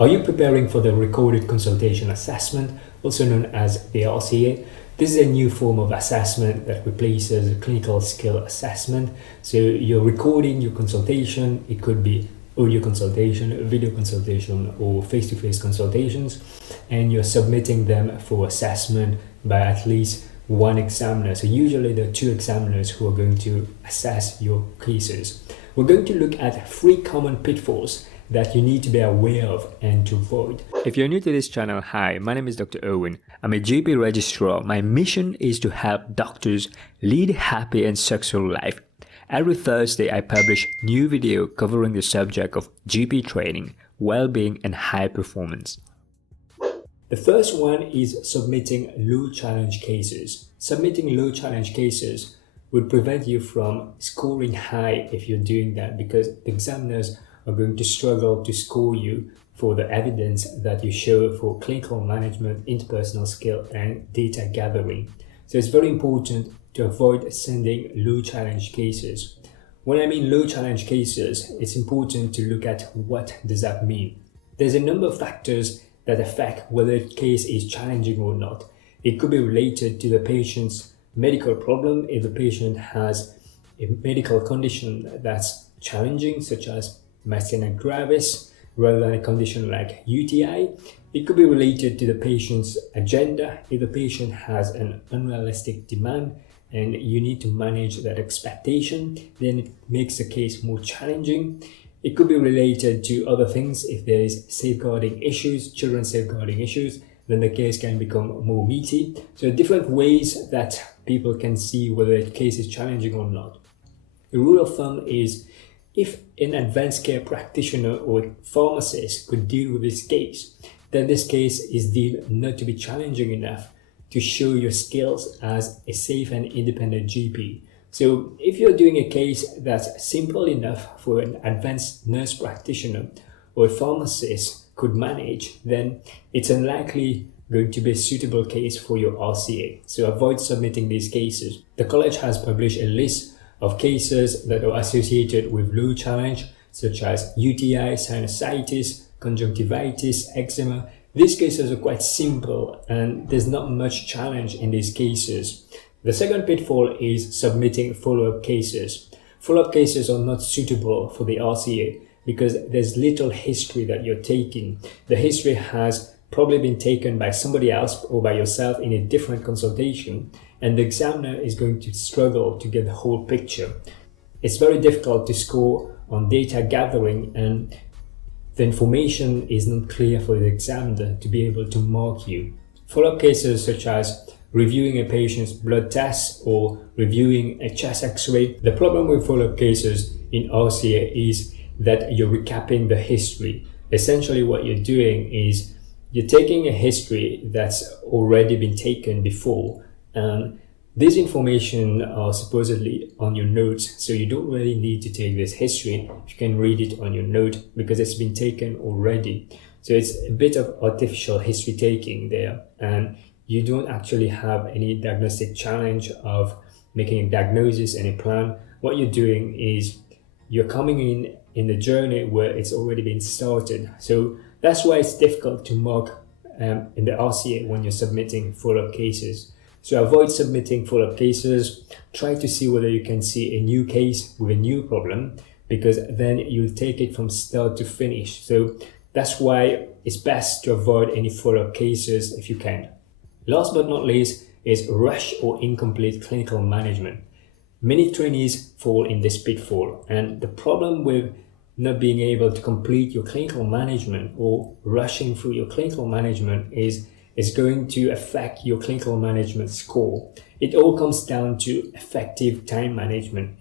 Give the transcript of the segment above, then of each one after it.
Are you preparing for the Recorded Consultation Assessment, also known as the RCA? This is a new form of assessment that replaces a clinical skill assessment. So you're recording your consultation. It could be audio consultation, video consultation, or face-to-face consultations, and you're submitting them for assessment by at least one examiner. So usually there are two examiners who are going to assess your cases. We're going to look at 3 common pitfalls that you need to be aware of and to avoid. If you're new to this channel, hi, my name is Dr. Erwin. I'm a GP registrar. My mission is to help doctors lead a happy and successful life. Every Thursday, I publish new video covering the subject of GP training, well-being, and high performance. The first one is submitting low challenge cases. Submitting low challenge cases would prevent you from scoring high if you're doing that, because the examiners are going to struggle to score you for the evidence that you show for clinical management, interpersonal skill, and data gathering. So it's very important to avoid sending low challenge cases. When I mean low challenge cases, it's important to look at what does that mean. There's a number of factors that affect whether a case is challenging or not. It could be related to the patient's medical problem. If the patient has a medical condition that's challenging, such as myasthenia gravis, rather than a condition like UTI. It could be related to the patient's agenda. If the patient has an unrealistic demand and you need to manage that expectation, then it makes the case more challenging. It could be related to other things. If there is safeguarding issues, children's safeguarding issues, then the case can become more meaty. So different ways that people can see whether a case is challenging or not. The rule of thumb is if an advanced care practitioner or a pharmacist could deal with this case, then this case is deemed not to be challenging enough to show your skills as a safe and independent GP. So if you're doing a case that's simple enough for an advanced nurse practitioner or a pharmacist could manage, then it's unlikely going to be a suitable case for your RCA. So avoid submitting these cases. The college has published a list of cases that are associated with low challenge, such as UTI, sinusitis, conjunctivitis, eczema. These cases are quite simple and there's not much challenge in these cases. The second pitfall is submitting follow-up cases. Follow-up cases are not suitable for the RCA because there's little history that you're taking. The history has probably been taken by somebody else or by yourself in a different consultation, and the examiner is going to struggle to get the whole picture. It's very difficult to score on data gathering, and the information is not clear for the examiner to be able to mark you. Follow-up cases such as reviewing a patient's blood tests or reviewing a chest x-ray. The problem with follow-up cases in RCA is that you're recapping the history. Essentially what you're doing is you're taking a history that's already been taken before, and this information are supposedly on your notes, so you don't really need to take this history. You can read it on your note because it's been taken already. So it's a bit of artificial history taking there, and you don't actually have any diagnostic challenge of making a diagnosis and a plan. What you're doing is you're coming in the journey where it's already been started. So that's why it's difficult to mark in the RCA when you're submitting follow-up cases. So avoid submitting follow-up cases. Try to see whether you can see a new case with a new problem, because then you'll take it from start to finish. So that's why it's best to avoid any follow-up cases if you can. Last but not least is rush or incomplete clinical management. Many trainees fall in this pitfall, and the problem with not being able to complete your clinical management or rushing through your clinical management is going to affect your clinical management score. It all comes down to effective time management.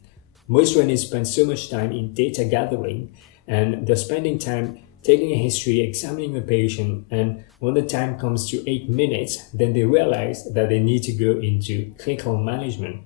Most trainees spend so much time in data gathering, and they're spending time taking a history, examining the patient, and when the time comes to 8 minutes, then they realize that they need to go into clinical management.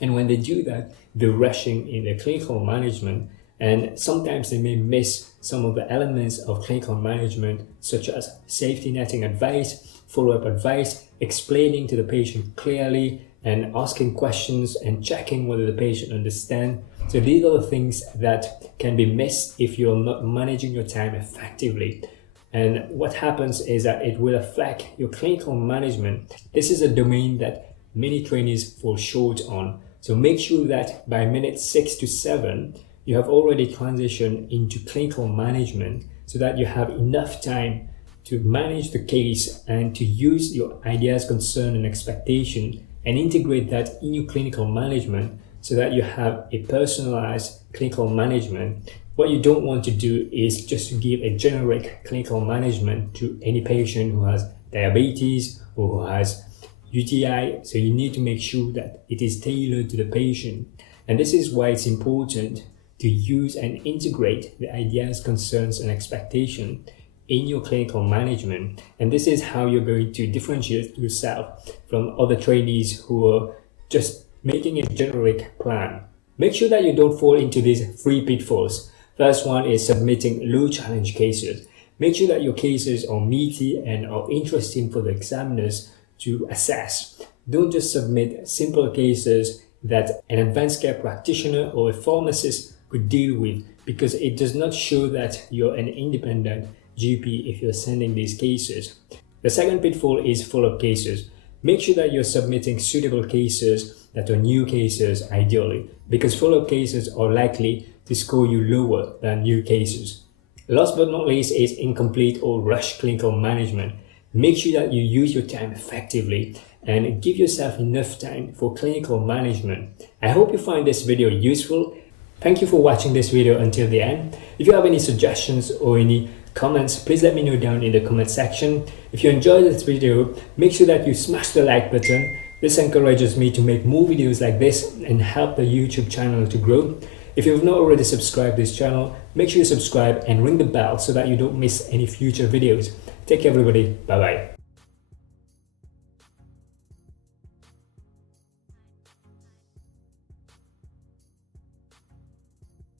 And when they do that, they're rushing in their clinical management, and sometimes they may miss some of the elements of clinical management, such as safety netting advice, follow-up advice, explaining to the patient clearly, and asking questions and checking whether the patient understands. So these are the things that can be missed if you're not managing your time effectively. And what happens is that it will affect your clinical management. This is a domain that many trainees fall short on. So make sure that by minute 6 to 7, you have already transitioned into clinical management so that you have enough time to manage the case and to use your ideas, concern, and expectation and integrate that in your clinical management so that you have a personalized clinical management. What you don't want to do is just to give a generic clinical management to any patient who has diabetes or who has UTI. So you need to make sure that it is tailored to the patient. And this is why it's important to use and integrate the ideas, concerns, and expectation in your clinical management. And this is how you're going to differentiate yourself from other trainees who are just making a generic plan. Make sure that you don't fall into these 3 pitfalls. First one is submitting low challenge cases. Make sure that your cases are meaty and are interesting for the examiners to assess. Don't just submit simple cases that an advanced care practitioner or a pharmacist could deal with, because it does not show that you're an independent GP if you're sending these cases. The second pitfall is follow-up cases. Make sure that you're submitting suitable cases that are new cases ideally, because follow-up cases are likely to score you lower than new cases. Last but not least is incomplete or rushed clinical management. Make sure that you use your time effectively and give yourself enough time for clinical management. I hope you find this video useful. Thank you for watching this video until the end. If you have any suggestions or any comments, please let me know down in the comment section. If you enjoyed this video, make sure that you smash the like button. This encourages me to make more videos like this and help the YouTube channel to grow. If you have not already subscribed to this channel, make sure you subscribe and ring the bell so that you don't miss any future videos. Take care everybody, bye bye.